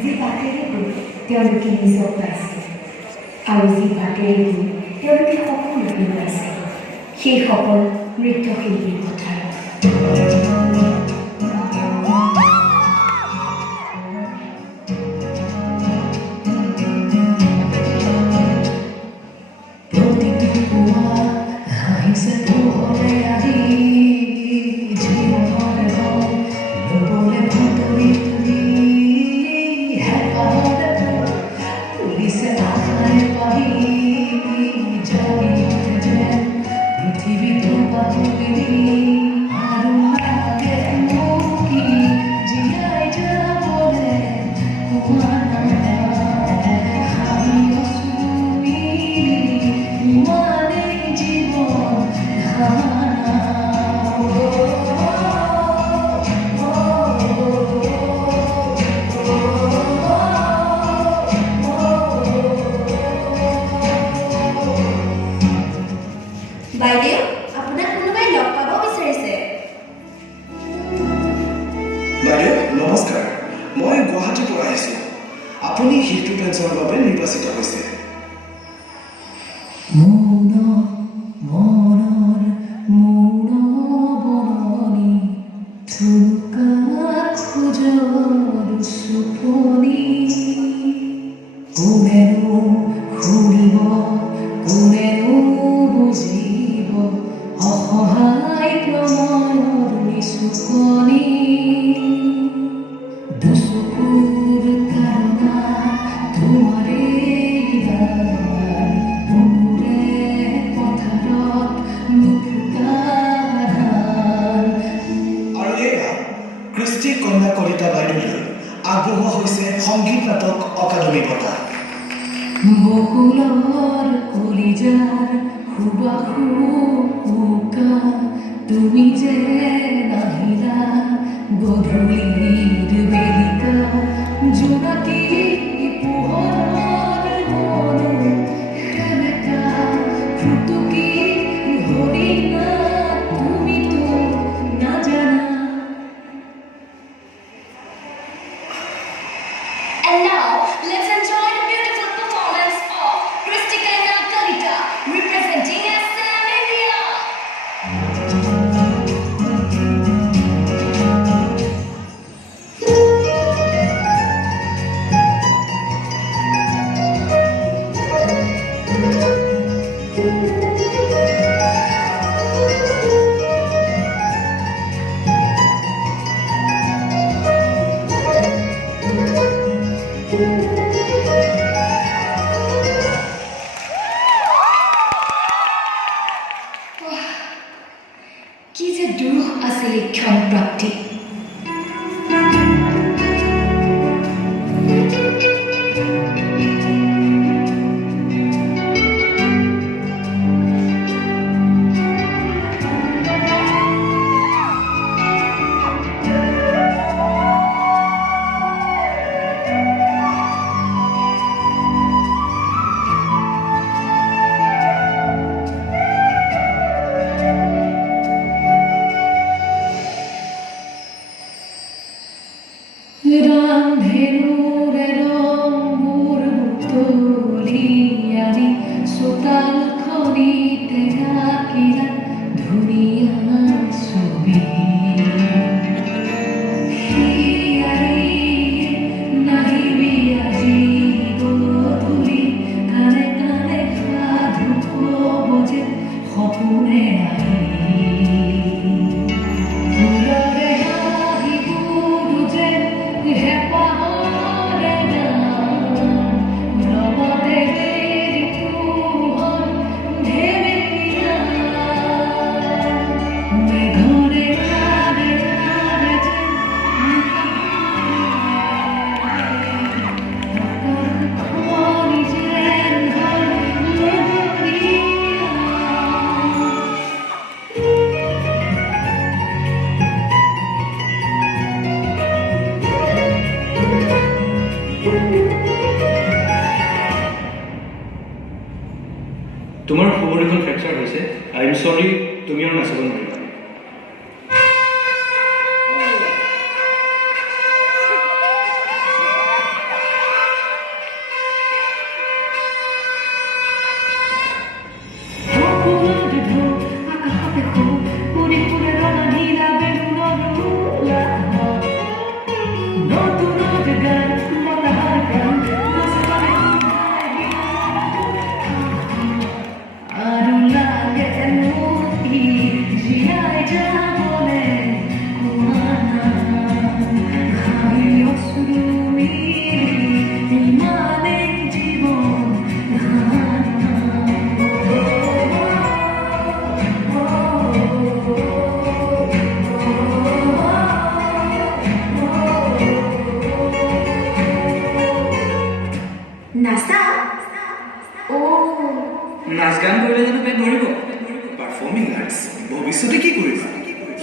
যি বাটেৰে গৈ তেওঁলোকে নিজক পাইছে আৰু যি বাটেৰে গৈ তেওঁলোকে সকলোকে ওলাইছে সেই সকল নৃত্যশিল্পীৰ কথা। বাইদেউ, আপোনাক কোনোবাই লগ পাব বিচাৰিছে। বাইদেউ নমস্কাৰ, মই গুৱাহাটীৰ পৰা আহিছোঁ। আপুনি শিশু পেঞ্চনৰ বাবে নিৰ্বাচিত হৈছে। কৃষ্টি কন্যা কলিতা বাইদেউলৈ আগবঢ়োৱা হৈছে সংগীত নাটক অকাডেমী বঁটা। বকুলৰ কলিজাৰ সুবাসু উকা তুমি যে নাহিলা গধূলিৰ বেলিকা জোনাকী পোহৰৰ মনো সেমেকা ফুটুকি হৰিণা তুমিতো নাজানা। And now, let's enjoy the beautiful performance of Kristika Kalita, representing SM India. কি যে দুৰূহ আছিল এই ক্ষণ প্ৰাপ্তি। তোমাৰ খবৰখন ফ্ৰেকচাৰ হৈছে। আই এম চৰি, তুমি আৰু নাচিব নোৱাৰিবা। নাচা নাচ গান কৰিলে জানো পেট ভৰিব পাৰফৰ্মিং আৰ্টছ ভৱিষ্যতে কি কৰিবা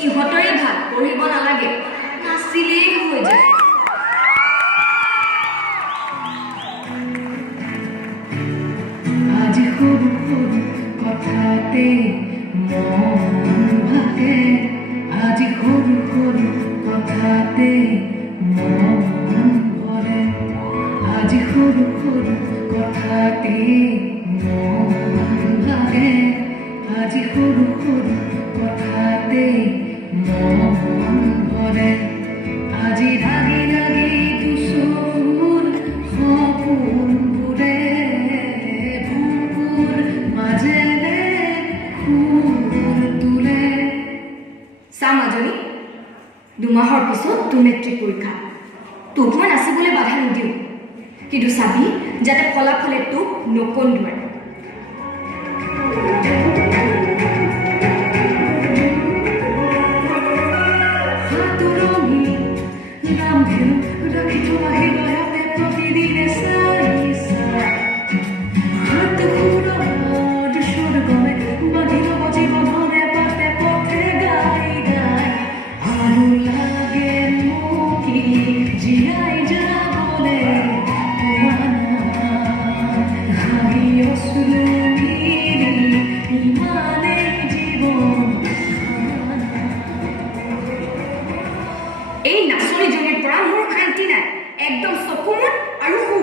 ইহঁতৰে ভাল পঢ়িব নালাগে নাচিলেই হৈ যায় আজি সৰু সৰু কথাতে মন ভাগে আজি সৰু সৰু কথাতে মন ভৰে আজি সৰু সৰু কথাতে মন ভাগে আজি সৰু সৰু কথাতে মন ভৰে আজি লাগি লাগি দুচকুৰ সপোনবোৰে বুকুৰ মাজেৰে সুৰ তোলে চা মাজনী 2 মাহৰ পিছত তোৰ মেট্ৰিক পৰীক্ষা তোক মই নাচিবলৈ বাধা নিদিওঁ কিন্তু চাবি যাতে ফলাফলে তোক নকন্দুৱায় হাতুৰঙি নামঘিল ৰাখি থোৱা হৃদয়তে প্ৰতিদিনে চাৰি চাই হাত সুৰত স্বৰ্গমে বান্ধি ল'ব জীৱনৰে পাতে পথে গাই গাই আৰু লাগে মোক কি জীয়াই যাবলে হাঁহি অশ্ৰু মিলি ইমানেই জীৱন এই নাচনীজনীৰ পৰা মোৰ শান্তি নাই একদম চকু মুঠ আৰু শু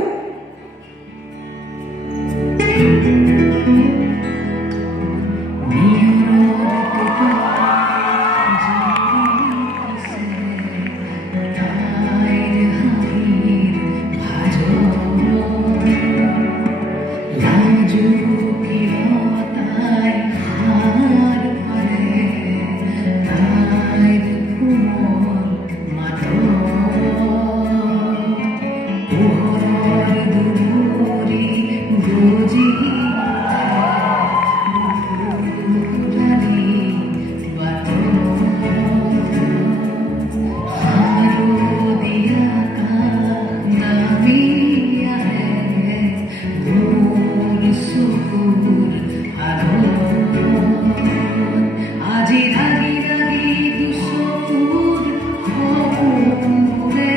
আজি লাগি লাগি দুচকুৰ সপোনবোৰে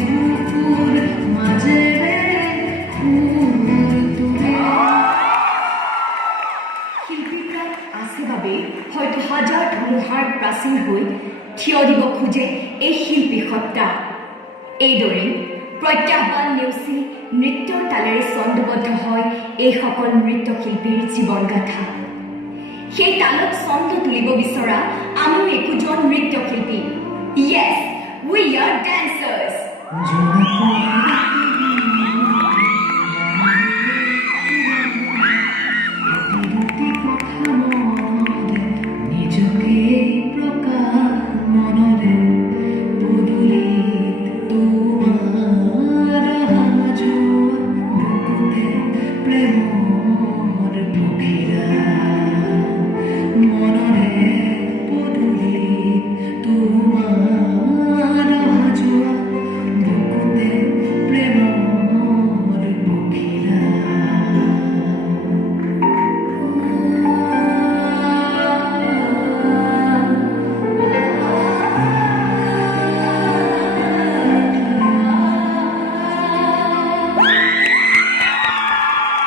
বুকুৰ মাজেৰে সুৰ তোলে শিল্পীপ্ৰাণ আছে বাবেই হয়তো হাজাৰ ধুমুহাৰ প্ৰাচীন হৈ থিয় দিব খোজে এই শিল্পী সত্তা এইদৰেই প্ৰত্যাহ্বান নেওচি নৃত্যৰ তালেৰে ছন্দবদ্ধ হয় এইসকল নৃত্যশিল্পীৰ জীৱনগাথা সেই তালত ছন্দ তুলিব বিচৰা আমিও একোজন নৃত্যশিল্পী য়েছ উই আৰ ডেন্সাৰ্ছ জোনাক